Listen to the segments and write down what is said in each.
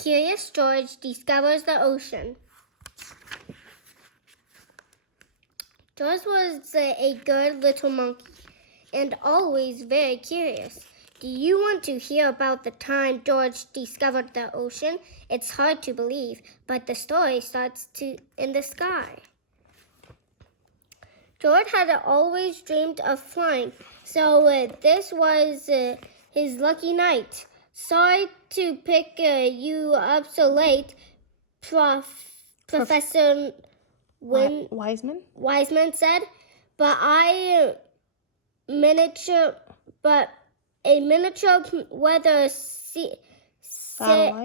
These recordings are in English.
Curious George discovers the ocean. George was a good little monkey and always very curious. Do you want to hear about the time George discovered the ocean? It's hard to believe, but the story starts in the sky. George had always dreamed of flying, so this was his lucky night. Sorry to pick you up so late, Professor Wiseman said, but a miniature weather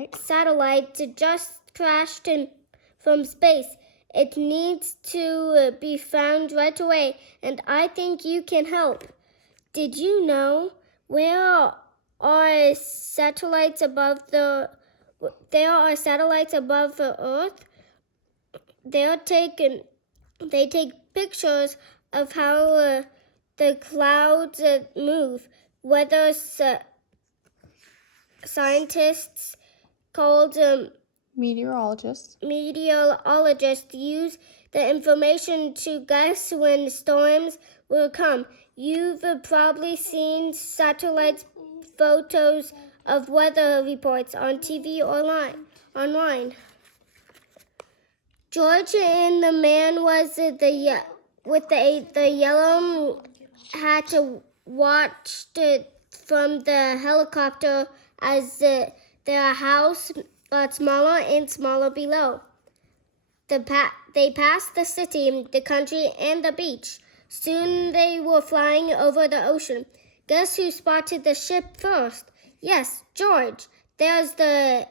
satellite just crashed in from space. It needs to be found right away, and I think you can help. Did you know there are satellites above the Earth? They take pictures of how the clouds move. Weather scientists called meteorologists use the information to guess when storms will come. You've probably seen satellite photos of weather reports on TV or online. George and the man with the yellow hat watched from the helicopter as their house got smaller and smaller below. They passed the city, the country, and the beach. Soon they were flying over the ocean. Guess who spotted the ship first? Yes, George. There's the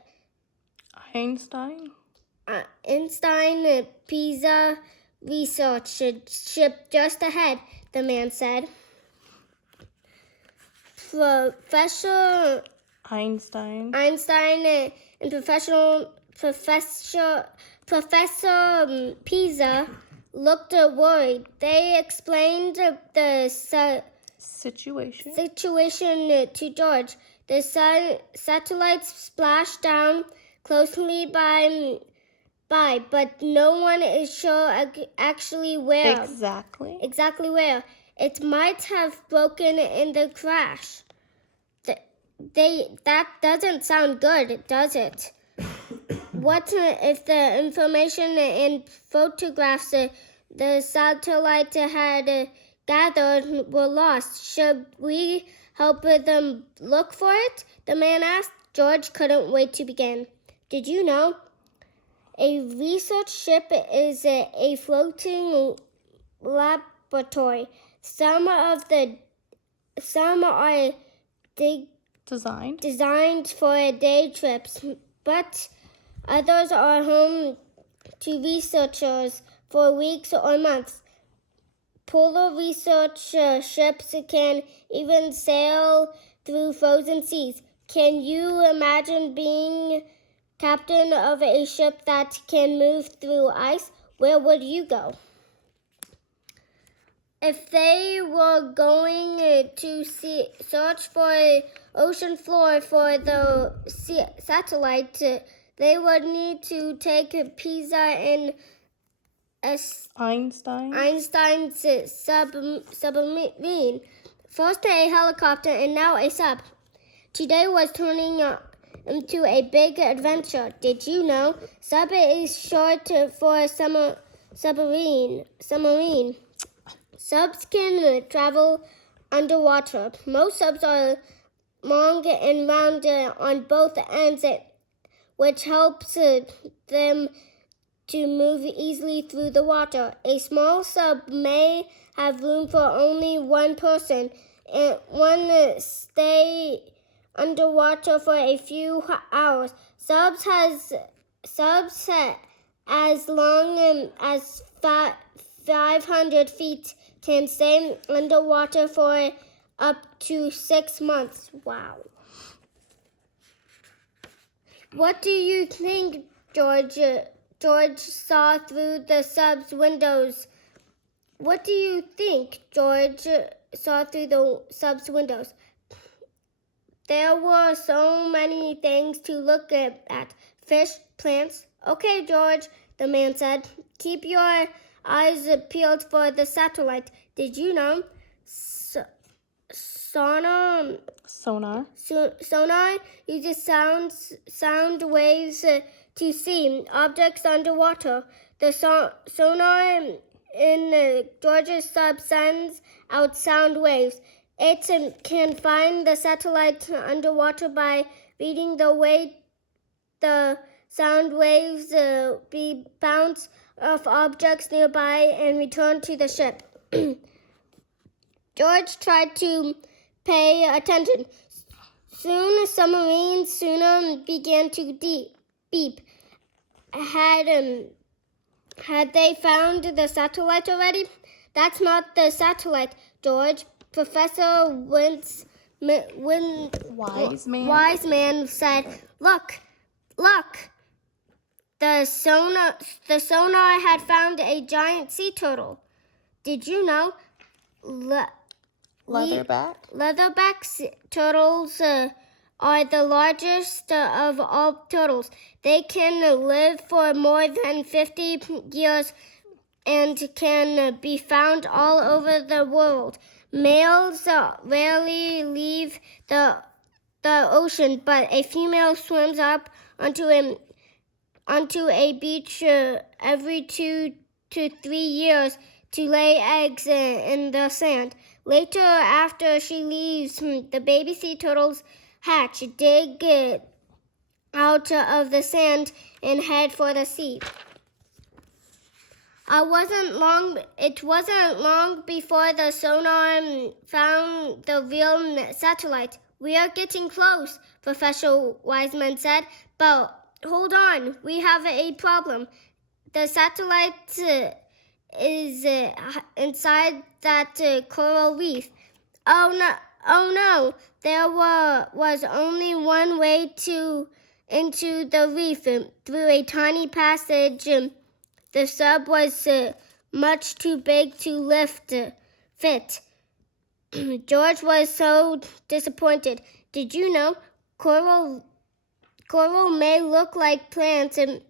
Einstein Pisa research ship just ahead, the man said. Professor Einstein and Professor Pisa looked worried. They explained the situation to George. The satellites splashed down closely by, but no one is sure actually where. Exactly where. It might have broken in the crash. That doesn't sound good, does it? What if the information and photographs the satellite had gathered were lost? Should we help them look for it? The man asked. George couldn't wait to begin. Did you know? A research ship is a floating laboratory. Some are designed for day trips, but others are home to researchers for weeks or months. Polar research ships can even sail through frozen seas. Can you imagine being captain of a ship that can move through ice? Where would you go? If they were going to search for ocean floor for the satellite, they would need to take Pisa and Einstein's submarine. First a helicopter and now a sub. Today was turning into a big adventure. Did you know? Sub is short for submarine. Subs can travel underwater. Most subs are long and round on both ends, which helps them to move easily through the water. A small sub may have room for only one person, and one stay underwater for a few hours. Subs as long as 500 feet can stay underwater for up to 6 months. Wow. What do you think, George? George saw through the sub's windows. What do you think George saw through the sub's windows? There were so many things to look at. Fish, plants. Okay, George, the man said. Keep your eyes peeled for the satellite. Did you know? Sonar uses sound waves to see objects underwater. The sonar in George's sub sends out sound waves. It can find the satellite underwater by reading the way the sound waves bounce off objects nearby and return to the ship. George tried to pay attention. Soon a submarine sonar began to beep. Had they found the satellite already? That's not the satellite, George. Professor Wiseman said, Look. The sonar had found a giant sea turtle. Did you know? Leatherback turtles are the largest of all turtles. They can live for more than 50 years and can be found all over the world. Males rarely leave the ocean, but a female swims up onto a beach every 2 to 3 years to lay eggs in the sand. Later, after she leaves, the baby sea turtles hatch, dig out of the sand, and head for the sea. It wasn't long before the sonar found the real satellite. We are getting close, Professor Wiseman said. But hold on, we have a problem. The satellite is inside that coral reef. Oh no! There was only one way into the reef, through a tiny passage. The sub was much too big to fit. George was so disappointed. Did you know coral may look like plants and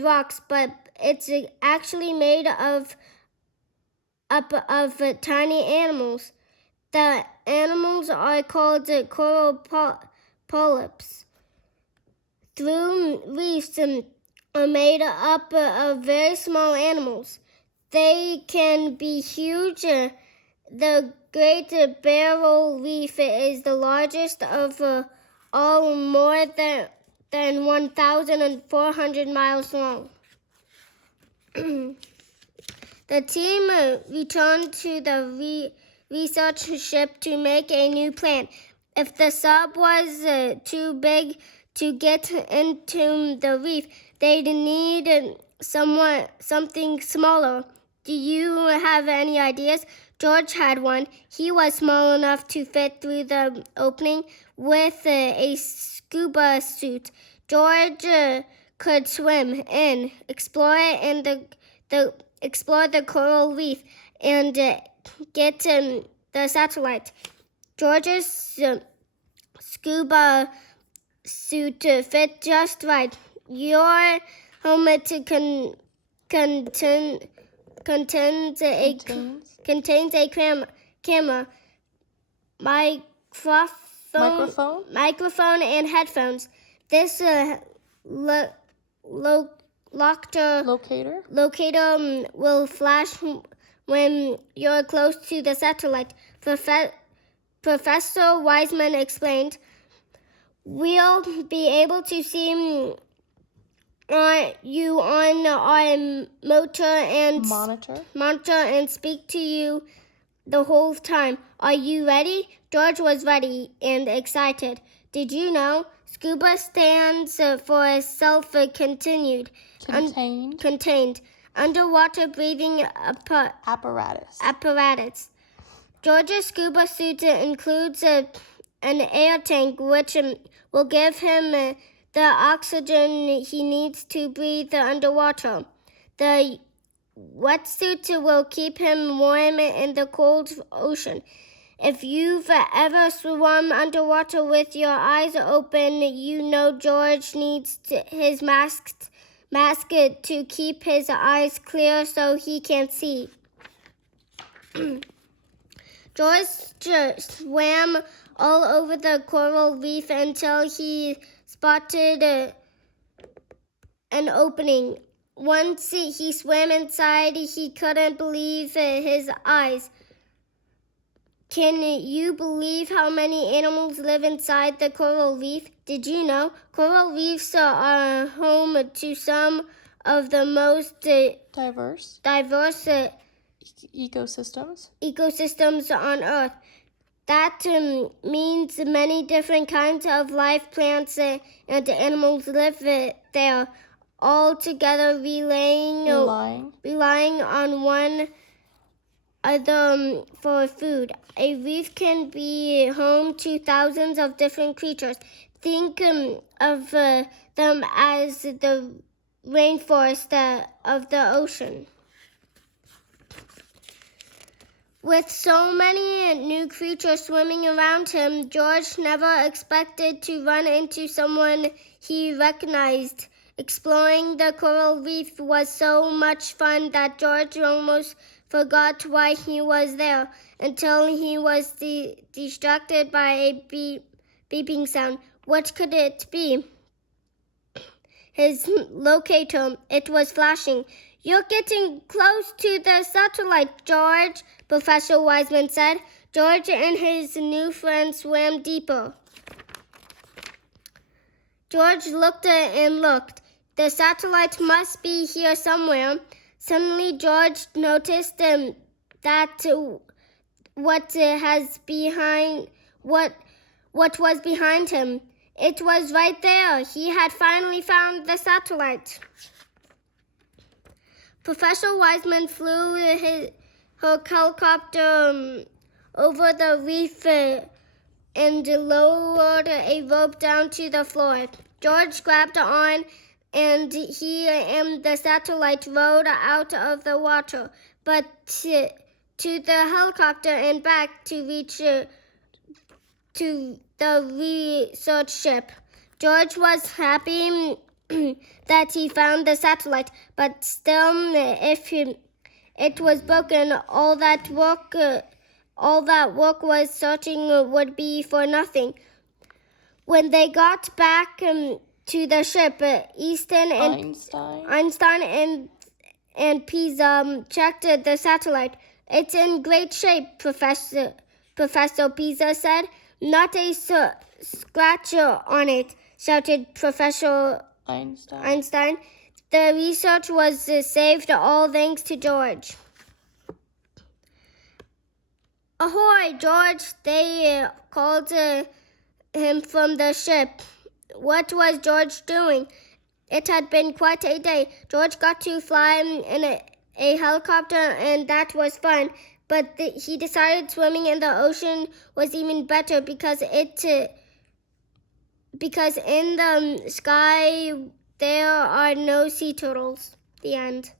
rocks, but it's actually made up of tiny animals. The animals are called coral polyps. Through reefs are made up of very small animals. They can be huge. The Great Barrier Reef is the largest of all, more than 1,400 miles long. The team returned to the research ship to make a new plan. If the sub was too big to get into the reef, they'd need something smaller. Do you have any ideas? George had one. He was small enough to fit through the opening with a scuba suit. George could swim in, explore the coral reef, and get the satellite. George's scuba suit fit just right. Your helmet contains a camera, microphone, and headphones. This locator will flash when you're close to the satellite. Professor Wiseman explained. We'll be able to see you on our monitor and speak to you the whole time. Are you ready? George was ready and excited. Did you know? Scuba stands for self-contained, contained underwater breathing apparatus. George's scuba suit includes an air tank, which will give him the oxygen he needs to breathe underwater. The wetsuit will keep him warm in the cold ocean. If you've ever swum underwater with your eyes open, you know George needs his mask to keep his eyes clear so he can see. George swam all over the coral reef until he spotted an opening. Once he swam inside, he couldn't believe his eyes. Can you believe how many animals live inside the coral reef? Did you know coral reefs are home to some of the most Diverse ecosystems on Earth? That means many different kinds of life, plants and animals live there, all together relying on one other for food. A reef can be home to thousands of different creatures. Think of them as the rainforest of the ocean. With so many new creatures swimming around him, George never expected to run into someone he recognized. Exploring the coral reef was so much fun that George almost forgot why he was there until he was distracted by a beeping sound. What could it be? His locator. It was flashing. You're getting close to the satellite, George, Professor Wiseman said. George and his new friend swam deeper. George looked and looked. The satellite must be here somewhere. Suddenly, George noticed that what was behind him. It was right there. He had finally found the satellite. Professor Wiseman flew her helicopter over the reef and lowered a rope down to the floor. George grabbed on, and he and the satellite rode out of the water, but to the helicopter and back to reach to the research ship. George was happy that he found the satellite, but still, if it was broken, all that work was searching would be for nothing. When they got back to the ship, Einstein and Pisa checked the satellite. It's in great shape, Professor Pisa said. Not a scratch on it, shouted Professor Einstein. The research was saved, all thanks to George. Ahoy, George! They called him from the ship. What was George doing? It had been quite a day. George got to fly in a helicopter, and that was fun. But he decided swimming in the ocean was even better because in the sky there are no sea turtles. The end.